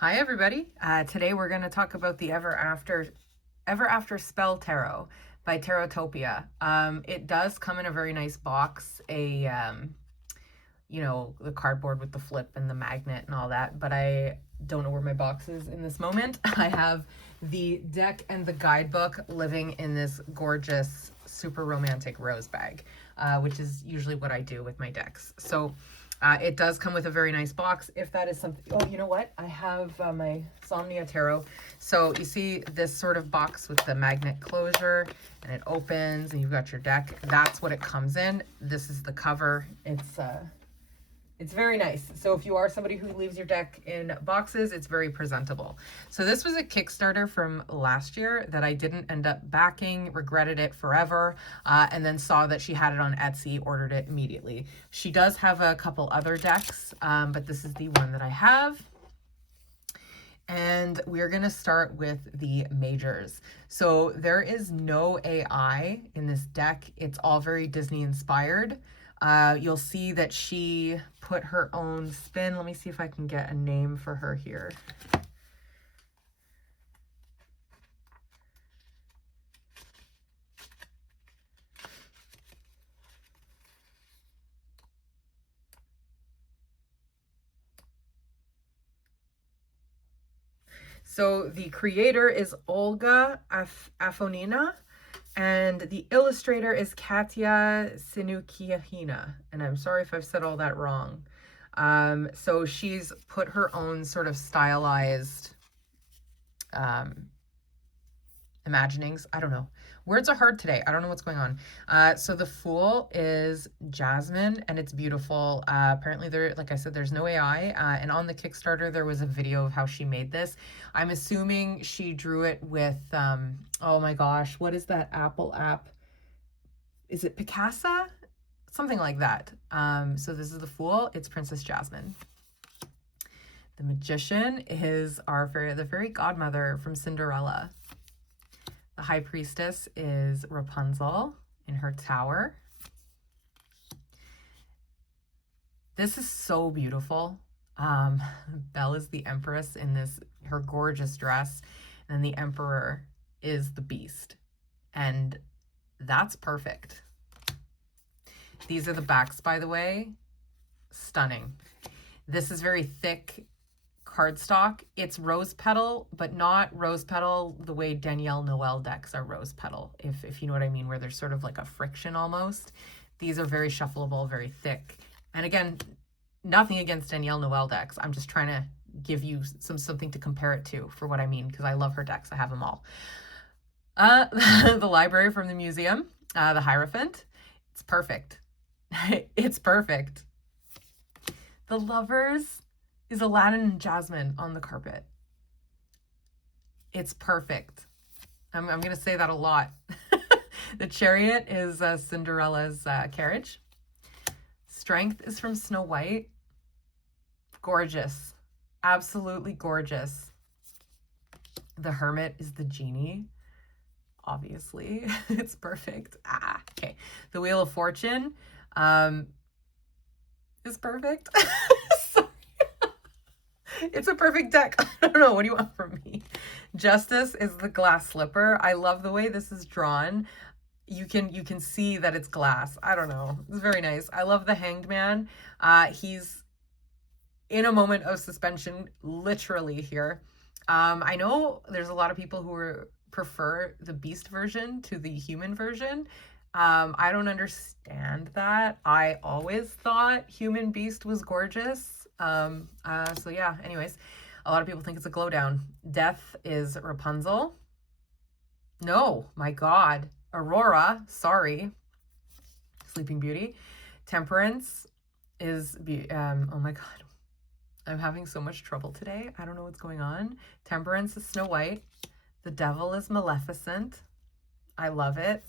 Hi everybody. Today we're going to talk about the Ever After Spell Tarot by Tarotopia. It does come in a very nice box, the cardboard with the flip and the magnet and all that, but I don't know where my box is in this moment. I have the deck and the guidebook living in this gorgeous, super romantic rose bag, which is usually what I do with my decks. So it does come with a very nice box if that is something. Oh, you know what? I have my Somnia Tarot. So you see this sort of box with the magnet closure, and it opens and you've got your deck. That's what it comes in. This is the cover. It's very nice. So if you are somebody who leaves your deck in boxes, it's very presentable. So this was a Kickstarter from last year that I didn't end up backing, regretted it forever, and then saw that she had it on Etsy, ordered it immediately. She does have a couple other decks, but this is the one that I have. And we're going to start with the majors. So there is no AI in this deck. It's all very Disney inspired. You'll see that she put her own spin. Let me see if I can get a name for her here. So the creator is Olga Afonina, and the illustrator is Katya Sinukiahina. And I'm sorry if I've said all that wrong. So she's put her own sort of stylized imaginings. I don't know. Words are hard today. I don't know what's going on. So the Fool is Jasmine, and it's beautiful. Apparently there, like I said, there's no AI. And on the Kickstarter, there was a video of how she made this. I'm assuming she drew it with, oh my gosh, what is that Apple app? Is it Picasa? Something like that. So this is the Fool. It's Princess Jasmine. The Magician is the fairy godmother from Cinderella. The High Priestess is Rapunzel in her tower. This is so beautiful. Belle is the Empress in her gorgeous dress, and then the Emperor is the Beast. And that's perfect. These are the backs, by the way. Stunning. This is very thick cardstock. It's rose petal, but not rose petal the way Danielle Noel decks are rose petal, if you know what I mean, where there's sort of like a friction almost. These are very shuffleable, very thick. And again, nothing against Danielle Noel decks. I'm just trying to give you something to compare it to for what I mean, because I love her decks. I have them all. The Library from the Museum, the Hierophant. It's perfect. It's perfect. The Lovers is Aladdin and Jasmine on the carpet. It's perfect. I'm going to say that a lot. The Chariot is Cinderella's carriage. Strength is from Snow White. Gorgeous. Absolutely gorgeous. The Hermit is the Genie. Obviously. It's perfect. Okay. The Wheel of Fortune is perfect. It's a perfect deck. I don't know. What do you want from me? Justice is the glass slipper. I love the way this is drawn. You can see that it's glass. I don't know. It's very nice. I love the Hanged Man. He's in a moment of suspension, literally here. I know there's a lot of people who prefer the Beast version to the human version. I don't understand that. I always thought Human Beast was gorgeous. So yeah, anyways, a lot of people think it's a glow down. Death is Rapunzel. No, my God. Aurora, sorry. Sleeping Beauty. Temperance is, oh my God. I'm having so much trouble today. I don't know what's going on. Temperance is Snow White. The Devil is Maleficent. I love it.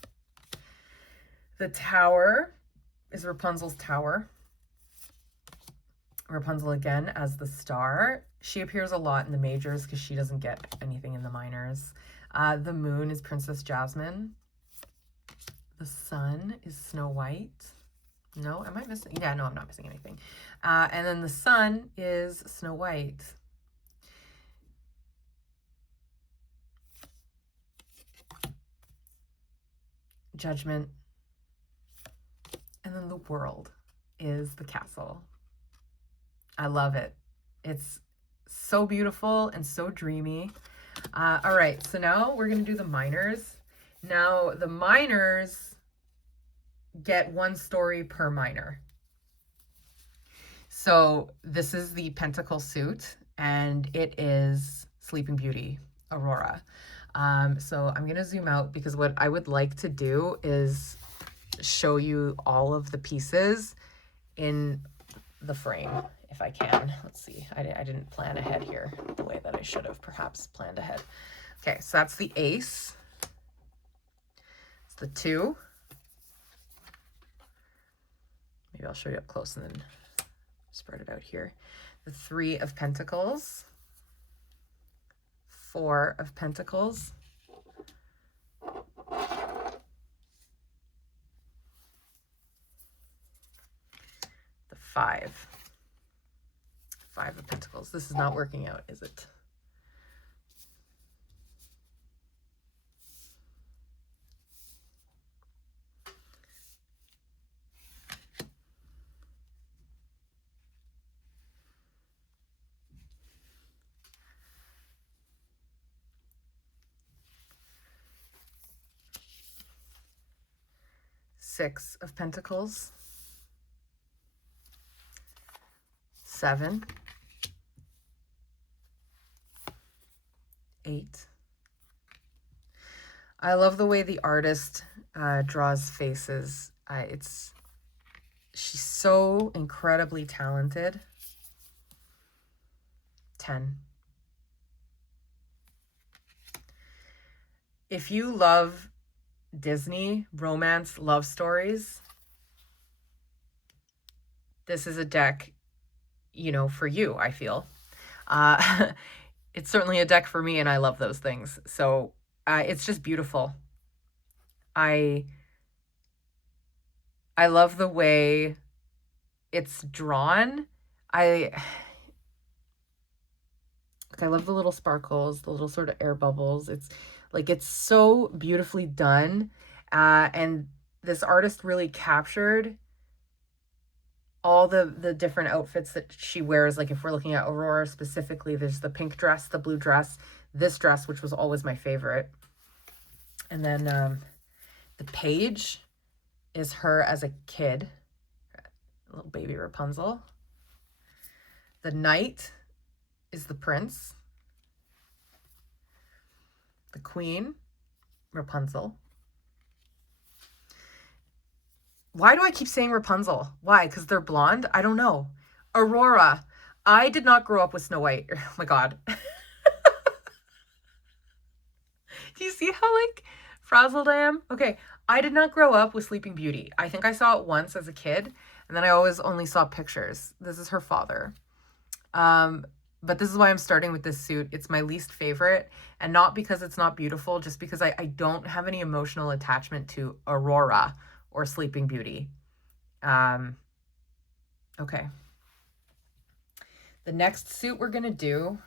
The Tower is Rapunzel's tower. Rapunzel again as the star. She appears a lot in the majors because she doesn't get anything in the minors. The Moon is Princess Jasmine. The Sun is Snow White. No, am I missing? Yeah, no, I'm not missing anything. And then the Sun is Snow White. Judgment. And then the World is the Castle. I love it. It's so beautiful and so dreamy. All right, so now we're going to do the minors. Now, the minors get one story per minor. So this is the Pentacle suit, and it is Sleeping Beauty, Aurora. So I'm going to zoom out because what I would like to do is show you all of the pieces in the frame, if I can. Let's see. I didn't plan ahead here the way that I should have perhaps planned ahead. Okay, so that's the ace. It's the 2. Maybe I'll show you up close and then spread it out here. The 3 of Pentacles. 4 of Pentacles. The 5. 5 of Pentacles. This is not working out, is it? Six of Pentacles. 7. 8. I love the way the artist draws faces. She's so incredibly talented. 10. If you love Disney romance love stories, this is a deck, you know, for you, I feel. It's certainly a deck for me, and I love those things. So it's just beautiful. I love the way it's drawn. I love the little sparkles, the little sort of air bubbles. It's like, it's so beautifully done. And this artist really captured all the different outfits that she wears. Like if we're looking at Aurora specifically, there's the pink dress, the blue dress, this dress, which was always my favorite. And then the page is her as a kid, little baby Rapunzel. The knight is the prince. The queen, Rapunzel. Why do I keep saying Rapunzel? Why? Because they're blonde? I don't know. Aurora. I did not grow up with Snow White. Oh my God. Do you see how like frazzled I am? Okay. I did not grow up with Sleeping Beauty. I think I saw it once as a kid, and then I always only saw pictures. This is her father. But this is why I'm starting with this suit. It's my least favorite, and not because it's not beautiful, just because I don't have any emotional attachment to Aurora or Sleeping Beauty. Okay. The next suit we're going to do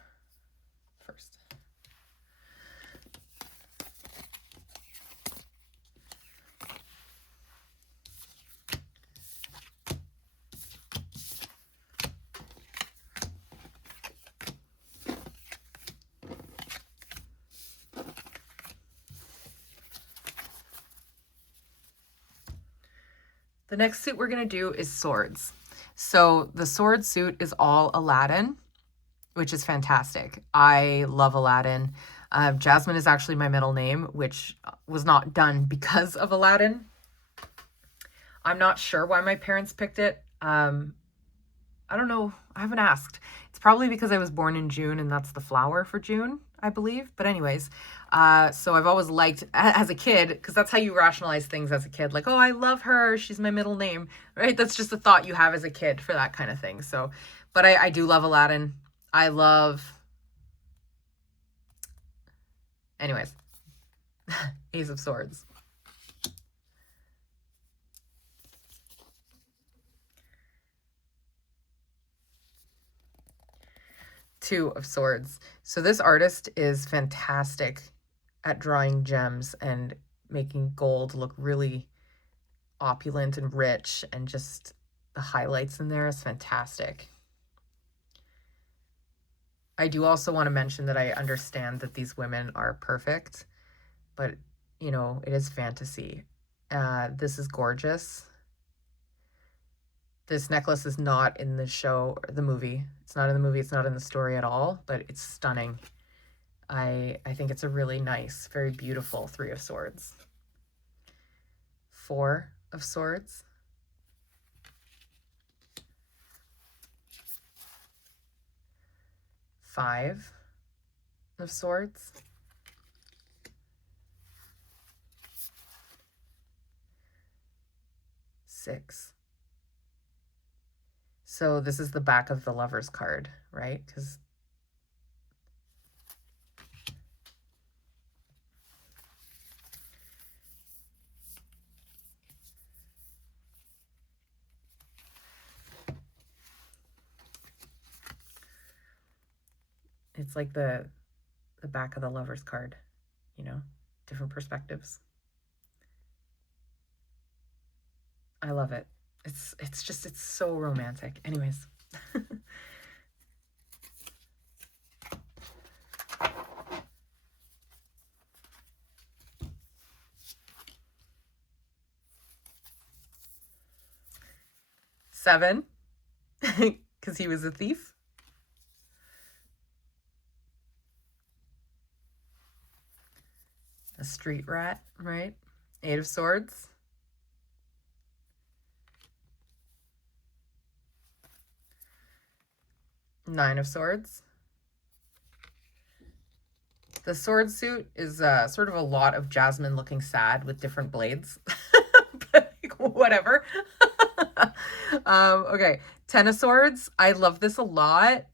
first. The next suit we're going to do is swords. So the sword suit is all Aladdin, which is fantastic. I love Aladdin. Jasmine is actually my middle name, which was not done because of Aladdin. I'm not sure why my parents picked it. I don't know. I haven't asked. It's probably because I was born in June, and that's the flower for June, I believe. But anyways, so I've always liked, as a kid, because that's how you rationalize things as a kid. Like, oh, I love her. She's my middle name, right? That's just a thought you have as a kid for that kind of thing. So, but I do love Aladdin. I love, anyways, Ace of Swords. Two of Swords. So this artist is fantastic at drawing gems and making gold look really opulent and rich, and just the highlights in there is fantastic. I do also want to mention that I understand that these women are perfect, but, you know, it is fantasy. This is gorgeous. This necklace is not in the show or the movie. It's not in the movie. It's not in the story at all, but it's stunning. I think it's a really nice, very beautiful Three of Swords. Four of Swords. Five of Swords. Six. So this is the back of the Lover's card, right? Because it's like the back of the Lover's card, you know, different perspectives. I love it. It's just, it's so romantic. Anyways. Seven, because he was a thief. A street rat, right? Eight of Swords. Nine of Swords. The sword suit is sort of a lot of Jasmine looking sad with different blades. But whatever. Okay, Ten of Swords. I love this a lot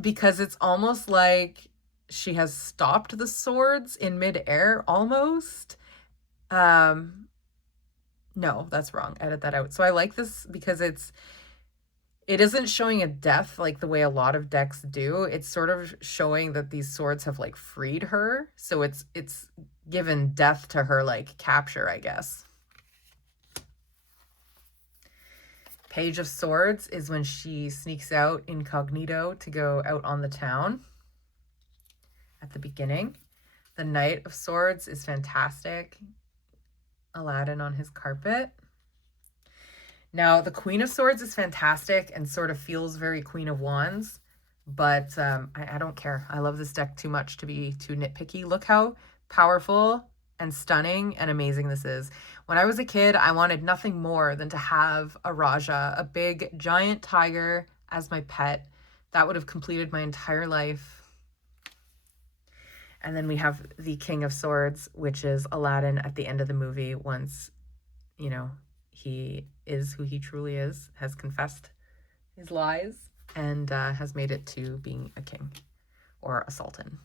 because it's almost like she has stopped the swords in midair almost. No, that's wrong. Edit that out. So I like this because it isn't showing a death like the way a lot of decks do. It's sort of showing that these swords have like freed her. So it's given death to her like capture, I guess. Page of Swords is when she sneaks out incognito to go out on the town at the beginning. The Knight of Swords is fantastic. Aladdin on his carpet. Now, the Queen of Swords is fantastic and sort of feels very Queen of Wands, but I don't care. I love this deck too much to be too nitpicky. Look how powerful and stunning and amazing this is. When I was a kid, I wanted nothing more than to have a Raja, a big giant tiger, as my pet. That would have completed my entire life. And then we have the King of Swords, which is Aladdin at the end of the movie once, you know, he is who he truly is, has confessed his lies, and has made it to being a king or a sultan.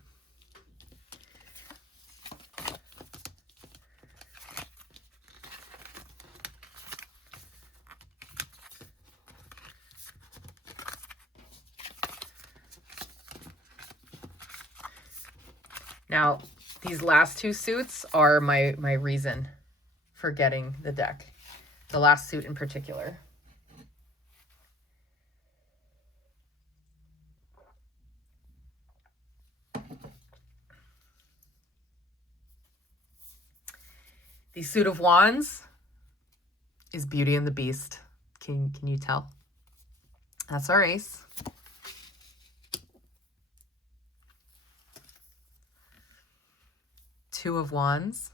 Now, these last two suits are my reason for getting the deck. The last suit in particular. The suit of wands is Beauty and the Beast. Can you tell? That's our ace. Two of wands.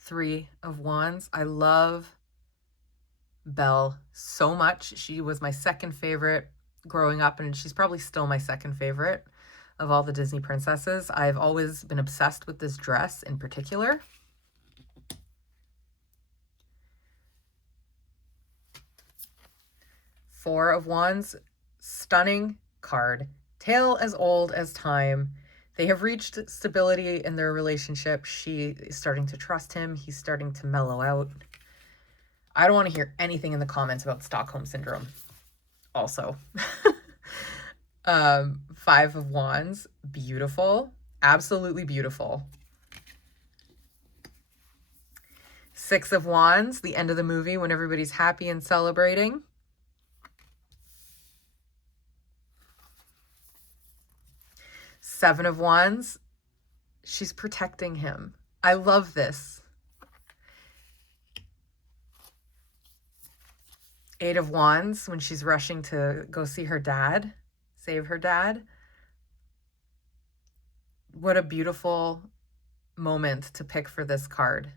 Three of wands. I love Belle so much. She was my second favorite growing up, and she's probably still my second favorite of all the Disney princesses. I've always been obsessed with this dress in particular. Four of wands. Stunning card. Tale as old as time. They have reached stability in their relationship. She is starting to trust him. He's starting to mellow out. I don't want to hear anything in the comments about Stockholm Syndrome. Also. Five of Wands, beautiful, absolutely beautiful. Six of Wands, the end of the movie when everybody's happy and celebrating. Seven of Wands, she's protecting him. I love this. Eight of Wands, when she's rushing to go see her dad, save her dad. What a beautiful moment to pick for this card.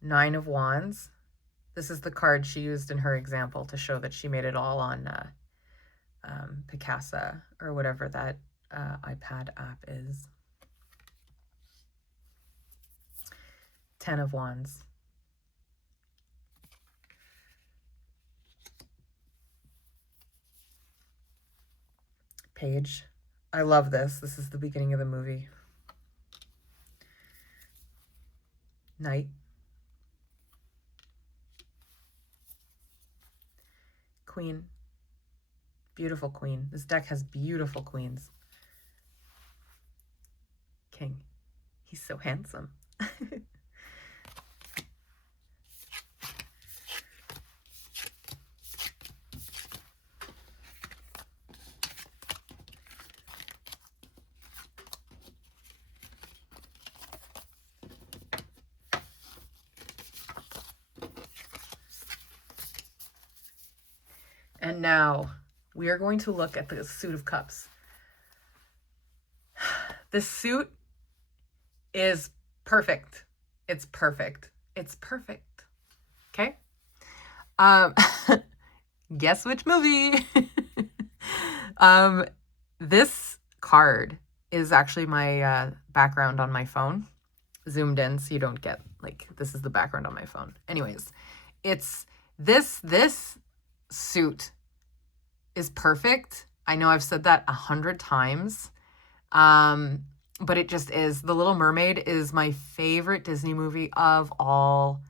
Nine of Wands. This is the card she used in her example to show that she made it all on Picasa or whatever that iPad app is. 10 of Wands. Page. I love this. This is the beginning of the movie. Knight. Queen. Beautiful queen. This deck has beautiful queens. King. He's so handsome. And now we are going to look at the Suit of Cups. This suit is perfect. It's perfect. It's perfect. Okay? Guess which movie? This card is actually my background on my phone. Zoomed in so you don't get, like, this is the background on my phone. Anyways, it's this suit is perfect. I know I've said that 100 times. But it just is. The Little Mermaid is my favorite Disney movie of all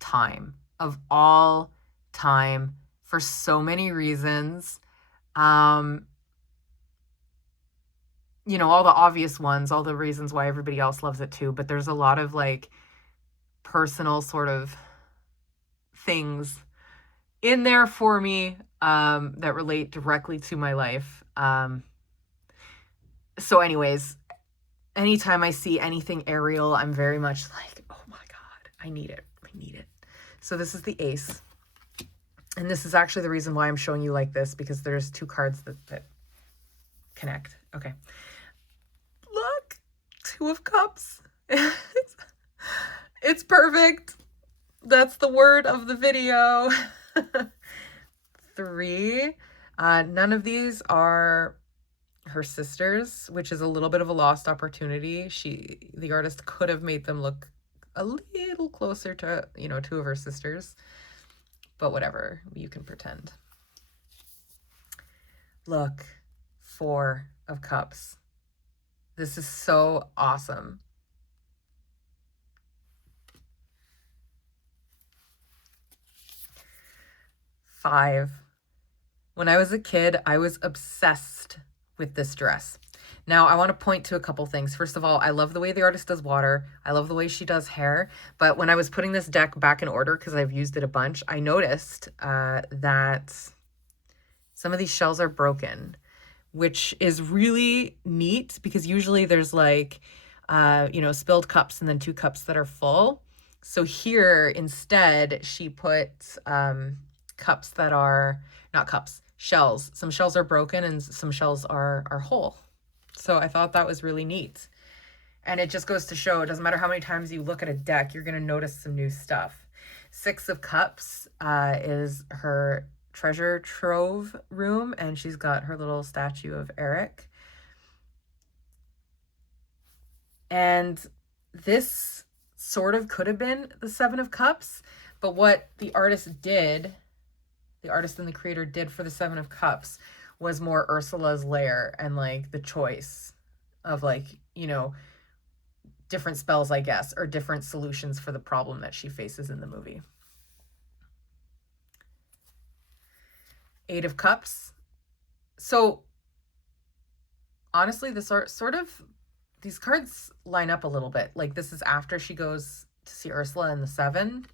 time. Of all time. For so many reasons. You know, all the obvious ones, all the reasons why everybody else loves it too. But there's a lot of, like, personal sort of things in there for me that relate directly to my life. So anyways, anytime I see anything Ariel, I'm very much like, oh my God, I need it. I need it. So this is the Ace. And this is actually the reason why I'm showing you like this, because there's two cards that connect. Okay. Look, Two of Cups. It's perfect. That's the word of the video. Three. None of these are her sisters, which is a little bit of a lost opportunity. The artist could have made them look a little closer to, you know, two of her sisters, but whatever, you can pretend. Look, Four of Cups. This is so awesome. Five. When I was a kid, I was obsessed with this dress. Now, I want to point to a couple things. First of all, I love the way the artist does water. I love the way she does hair. But when I was putting this deck back in order, because I've used it a bunch, I noticed that some of these shells are broken, which is really neat because usually there's like, you know, spilled cups and then two cups that are full. So here, instead, she put cups that are, not cups, shells. Some shells are broken and some shells are whole. So I thought that was really neat. And it just goes to show, it doesn't matter how many times you look at a deck, you're going to notice some new stuff. Six of Cups is her treasure trove room, and she's got her little statue of Eric. And this sort of could have been the Seven of Cups, but what the artist did, the artist and the creator did for the Seven of Cups was more Ursula's lair and like the choice of, like, you know, different spells, I guess, or different solutions for the problem that she faces in the movie. Eight of Cups. So honestly, this sort of, these cards line up a little bit. Like this is after she goes to see Ursula in the 7.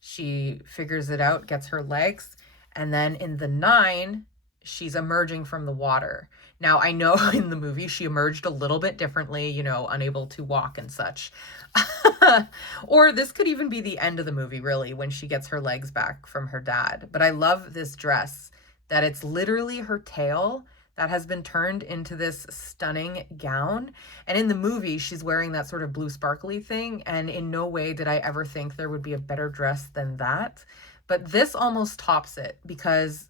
She figures it out, gets her legs. And then in the 9, she's emerging from the water. Now, I know in the movie she emerged a little bit differently, you know, unable to walk and such. Or this could even be the end of the movie, really, when she gets her legs back from her dad. But I love this dress, that it's literally her tail that has been turned into this stunning gown. And in the movie, she's wearing that sort of blue sparkly thing. And in no way did I ever think there would be a better dress than that. But this almost tops it, because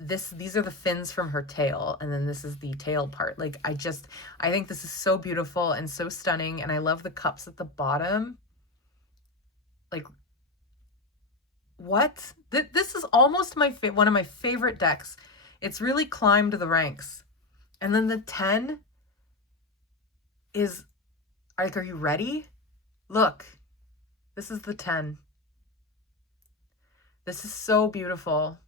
these are the fins from her tail, and then this is the tail part. Like I think this is so beautiful and so stunning, and I love the cups at the bottom. Like, what? This is almost one of my favorite decks. It's really climbed the ranks. And then the 10 is, like, are you ready? Look, this is the 10. This is so beautiful.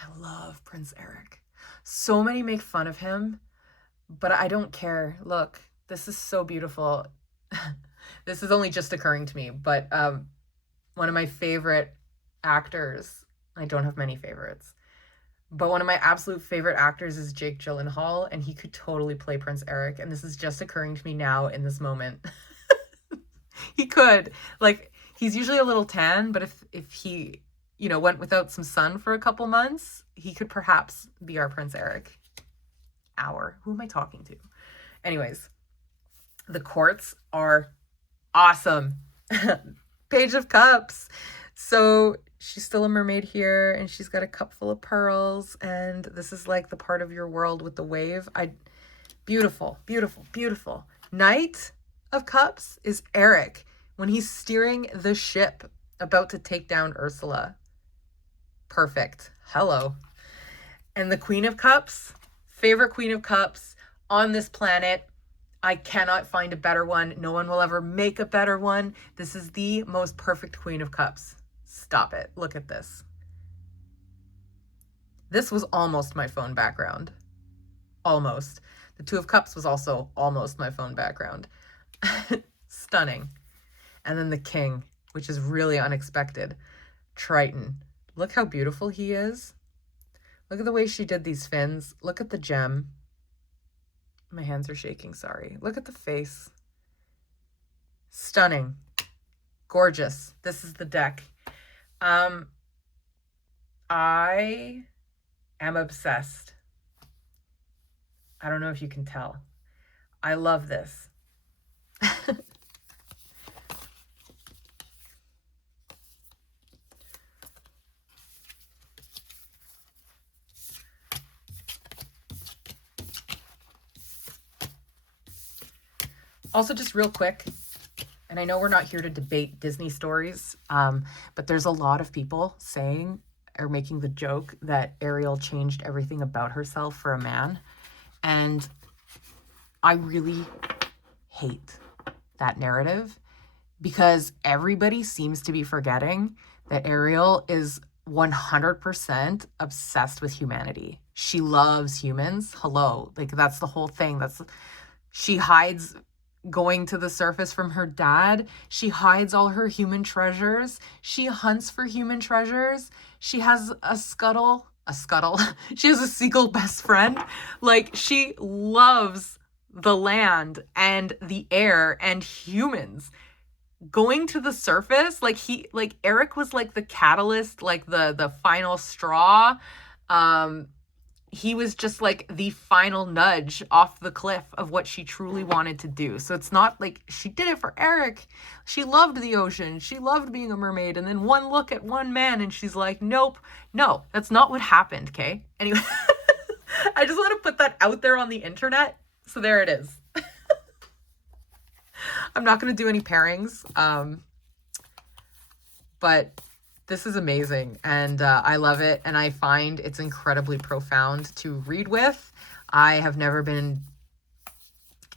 I love Prince Eric. So many make fun of him, but I don't care. Look, this is so beautiful. This is only just occurring to me, but one of my favorite actors, I don't have many favorites, but one of my absolute favorite actors is Jake Gyllenhaal, and he could totally play Prince Eric, and this is just occurring to me now in this moment. He could. Like, he's usually a little tan, but if he, you know, went without some sun for a couple months, he could perhaps be our Prince Eric. Who am I talking to? Anyways, the quartz are awesome. Page of Cups. So she's still a mermaid here, and she's got a cup full of pearls, and this is like the part of your world with the wave. Beautiful, beautiful, beautiful. Knight of Cups is Eric when he's steering the ship about to take down Ursula. Perfect. Hello. And the Queen of Cups, favorite Queen of Cups on this planet. I cannot find a better one. No one will ever make a better one. This is the most perfect Queen of Cups. Stop it. Look at this. This was almost my phone background. Almost. The Two of Cups was also almost my phone background. Stunning. And then the King, which is really unexpected. Triton. Look how beautiful he is. Look at the way she did these fins. Look at the gem. My hands are shaking, sorry. Look at the face. Stunning. Gorgeous. This is the deck. I am obsessed. I don't know if you can tell. I love this. Also, just real quick, and I know we're not here to debate Disney stories, but there's a lot of people saying or making the joke that Ariel changed everything about herself for a man. And I really hate that narrative, because everybody seems to be forgetting that Ariel is 100% obsessed with humanity. She loves humans. Hello. Like, that's the whole thing. She hides going to the surface from her dad. She hides all her human treasures. She hunts for human treasures. She has a scuttle. She has a seagull best friend. Like, she loves the land and the air and humans. Going to the surface, like Eric was like the catalyst, like the final straw. He was just like the final nudge off the cliff of what she truly wanted to do. So it's not like she did it for Eric. She loved the ocean. She loved being a mermaid. And then one look at one man and she's like, nope, no, that's not what happened. Okay. Anyway, I just want to put that out there on the internet. So there it is. I'm not going to do any pairings. But this is amazing, and I love it, and I find it's incredibly profound to read with. I have never been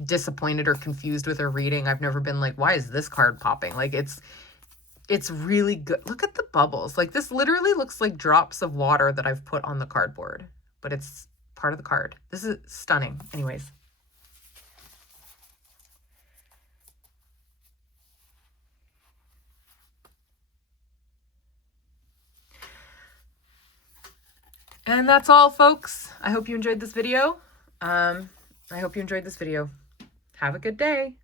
disappointed or confused with a reading. I've never been like, why is this card popping? Like, it's It's really good. Look at the bubbles. Like this literally looks like drops of water that I've put on the cardboard, but it's part of the card. This is stunning. Anyways. And that's all, folks. I hope you enjoyed this video. I hope you enjoyed this video. Have a good day.